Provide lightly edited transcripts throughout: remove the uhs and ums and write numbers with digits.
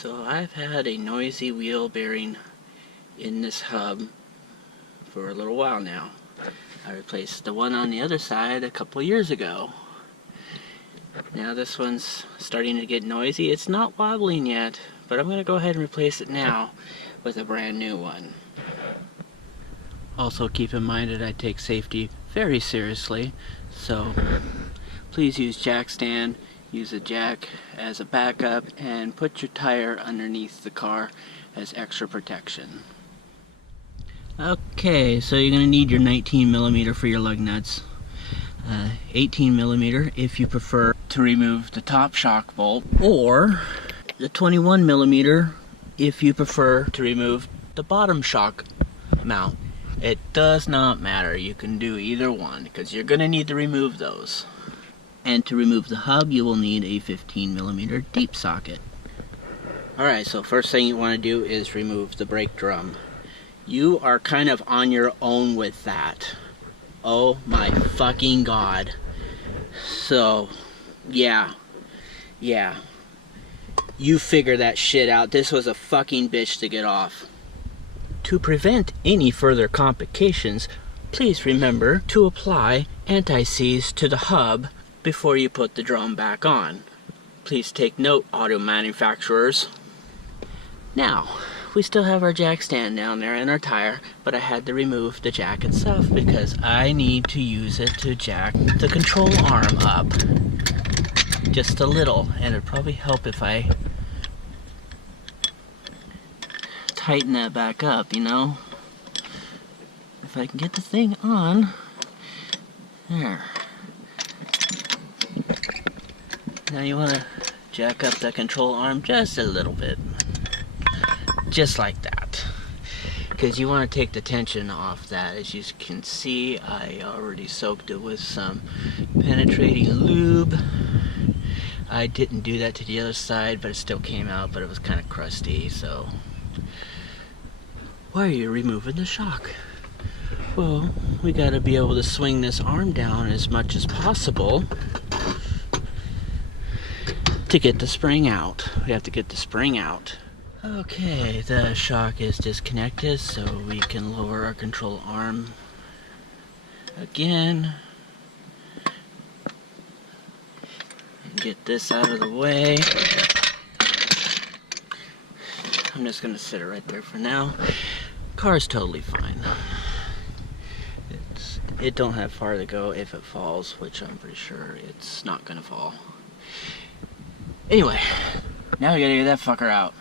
So I've had a noisy wheel bearing in this hub for a little while now. I replaced the one on the other side a couple years ago. Now this one's starting to get noisy. It's not wobbling yet, but I'm going to go ahead and replace it now with a brand new one. Also keep in mind that I take safety very seriously, so please use jack stand, use a jack as a backup, and put your tire underneath the car as extra protection. Okay, so you're going to need your 19mm for your lug nuts. 18mm if you prefer to remove the top shock bolt, or the 21mm if you prefer to remove the bottom shock mount. It does not matter, you can do either one because you're going to need to remove those. And to remove the hub you will need a 15mm deep socket. Alright, so first thing you want to do is remove the brake drum. You are kind of on your own with that. Oh my fucking god. So, yeah. You figure that shit out. This was a fucking bitch to get off. To prevent any further complications, please remember to apply anti-seize to the hub before you put the drum back on. Please take note, auto manufacturers. Now, we still have our jack stand down there and our tire, but I had to remove the jack itself because I need to use it to jack the control arm up. Just a little, and it'd probably help if I tighten that back up, you know? If I can get the thing on. There. Now you want to jack up the control arm just a little bit. Just like that. Because you want to take the tension off that. As you can see, I already soaked it with some penetrating lube. I didn't do that to the other side, but it still came out, but it was kind of crusty, so. Why are you removing the shock? Well, we got to be able to swing this arm down as much as possible to get the spring out. We have to get the spring out. Okay, the shock is disconnected, so we can lower our control arm again. Get this out of the way. I'm just going to sit it right there for now. Car's totally fine. It don't have far to go if it falls, which I'm pretty sure it's not going to fall. Anyway, now we got to get that fucker out.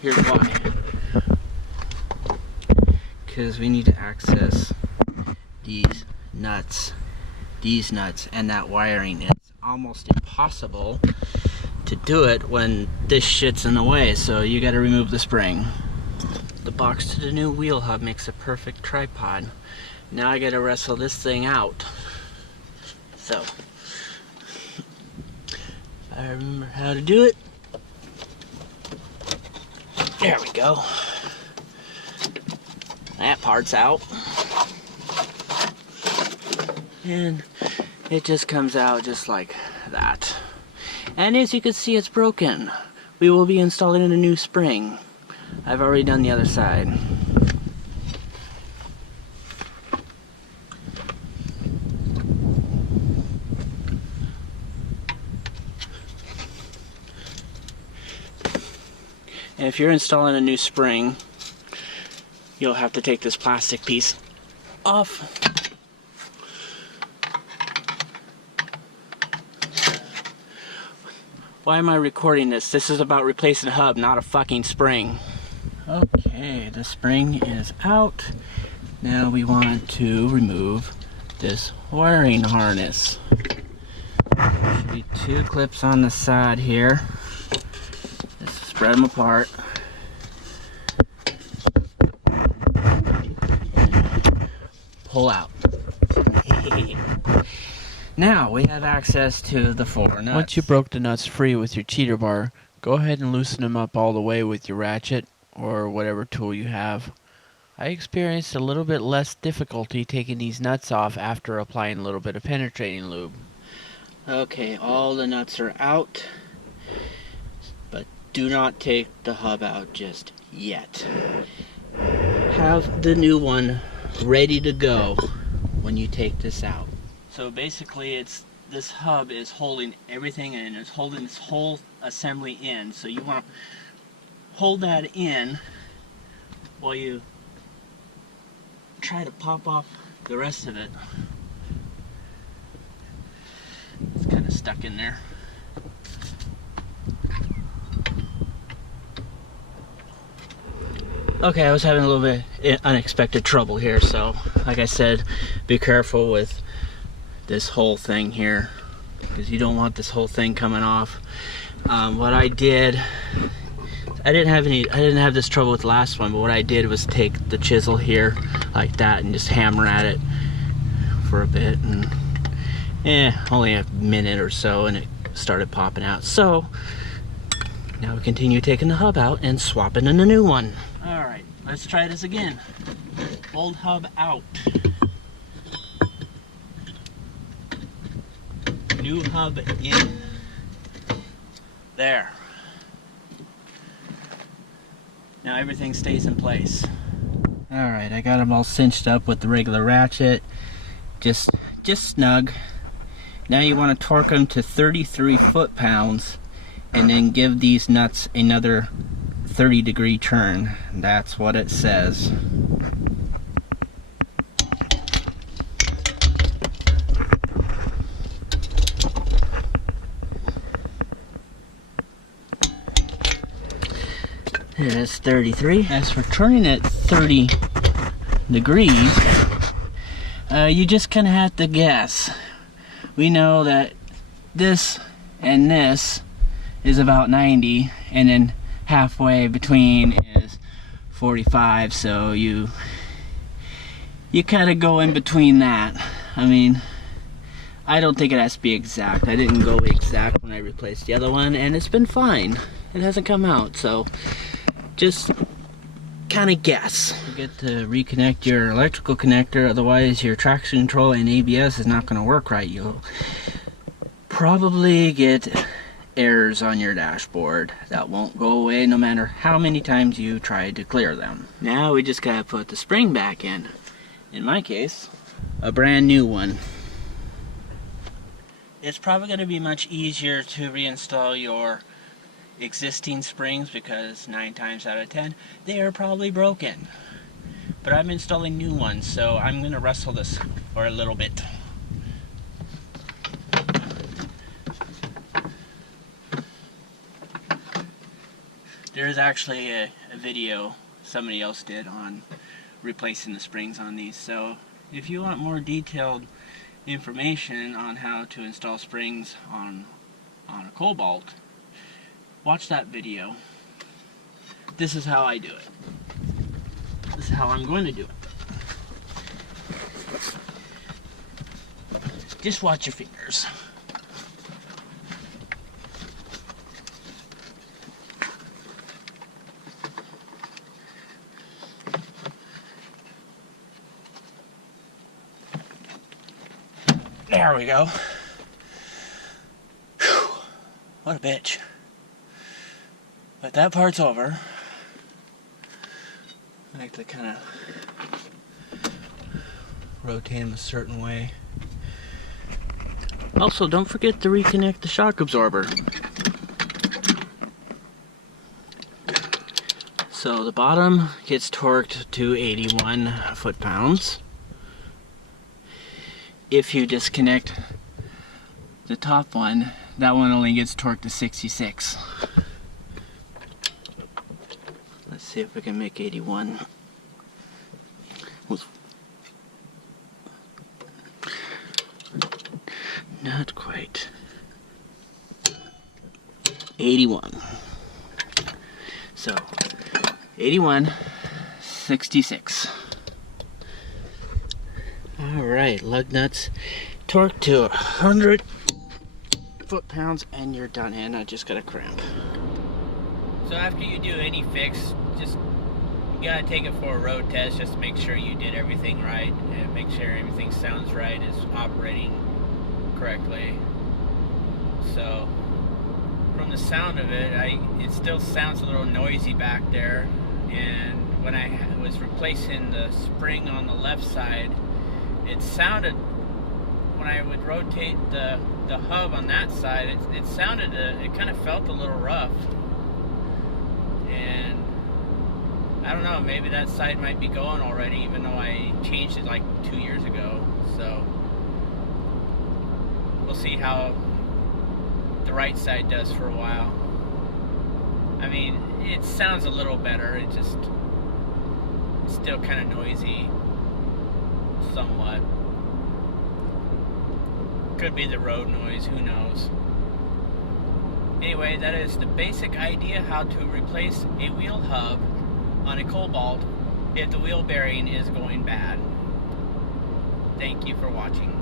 Here's why. Because we need to access these nuts, and that wiring. It's almost impossible to do it when this shit's in the way, so you got to remove the spring. The box to the new wheel hub makes a perfect tripod. Now I got to wrestle this thing out. So, I remember how to do it. There we go. That part's out. And it just comes out just like that. And as you can see, it's broken. We will be installing a new spring. I've already done the other side. And if you're installing a new spring, you'll have to take this plastic piece off. Why am I recording this? This is about replacing a hub, not a fucking spring. Okay, the spring is out. Now we want to remove this wiring harness. There should be two clips on the side here. Just spread them apart. Pull out. Now we have access to the four nuts. Once you broke the nuts free with your cheater bar, go ahead and loosen them up all the way with your ratchet or whatever tool you have. I experienced a little bit less difficulty taking these nuts off after applying a little bit of penetrating lube. Okay, all the nuts are out, but do not take the hub out just yet. Have the new one ready to go when you take this out. So basically this hub is holding everything in, it's holding this whole assembly in. So you want to hold that in while you try to pop off the rest of it. It's kind of stuck in there. Okay, I was having a little bit of unexpected trouble here, so like I said, be careful with this whole thing here, because you don't want this whole thing coming off. What I did, I didn't have this trouble with the last one, but what I did was take the chisel here like that and just hammer at it for a bit, and only a minute or so, and it started popping out. So now we continue taking the hub out and swapping in a new one. Alright, let's try this again. Old hub out. New hub in. There. Now everything stays in place. Alright, I got them all cinched up with the regular ratchet. Just snug. Now you want to torque them to 33 foot-pounds and then give these nuts another 30-degree turn. That's what it says. That's 33. As for turning it 30 degrees, you just kind of have to guess. We know that this and this is about 90, and then halfway between is 45, so you kind of go in between that. I mean, I don't think it has to be exact. I didn't go exact when I replaced the other one, and it's been fine. It hasn't come out, so just kind of guess. Forget to reconnect your electrical connector, otherwise your traction control and ABS is not going to work right. You'll probably get errors on your dashboard that won't go away no matter how many times you try to clear them. Now we just gotta put the spring back in. In my case, a brand new one. It's probably going to be much easier to reinstall your existing springs because 9 times out of 10 they are probably broken. But I'm installing new ones, so I'm going to wrestle this for a little bit. There's actually a video somebody else did on replacing the springs on these, so if you want more detailed information on how to install springs on a Cobalt, watch that video. This is how I do it. This is how I'm going to do it. Just watch your fingers. There we go. Whew. What a bitch. But that part's over. I like to kind of rotate them a certain way. Also, don't forget to reconnect the shock absorber. So the bottom gets torqued to 81 foot-pounds. If you disconnect the top one, that one only gets torqued to 66. Let's see if we can make 81. Not quite. 81. So, 81, 66. Alright, lug nuts torqued to 100 foot-pounds and you're done. And I just got a cramp. So after you do any fix, just you gotta take it for a road test just to make sure you did everything right and make sure everything sounds right, is operating correctly. So from from the sound of it, it still sounds a little noisy back there. And when I was replacing the spring on the left side, it sounded, when I would rotate the hub on that side, it sounded, it kind of felt a little rough. And I don't know, maybe that side might be going already, even though I changed it like 2 years ago. So we'll see how the right side does for a while. I mean, it sounds a little better. It's still kind of noisy, somewhat. Could be the road noise, who knows. Anyway, that is the basic idea how to replace a wheel hub on a Cobalt if the wheel bearing is going bad. Thank you for watching.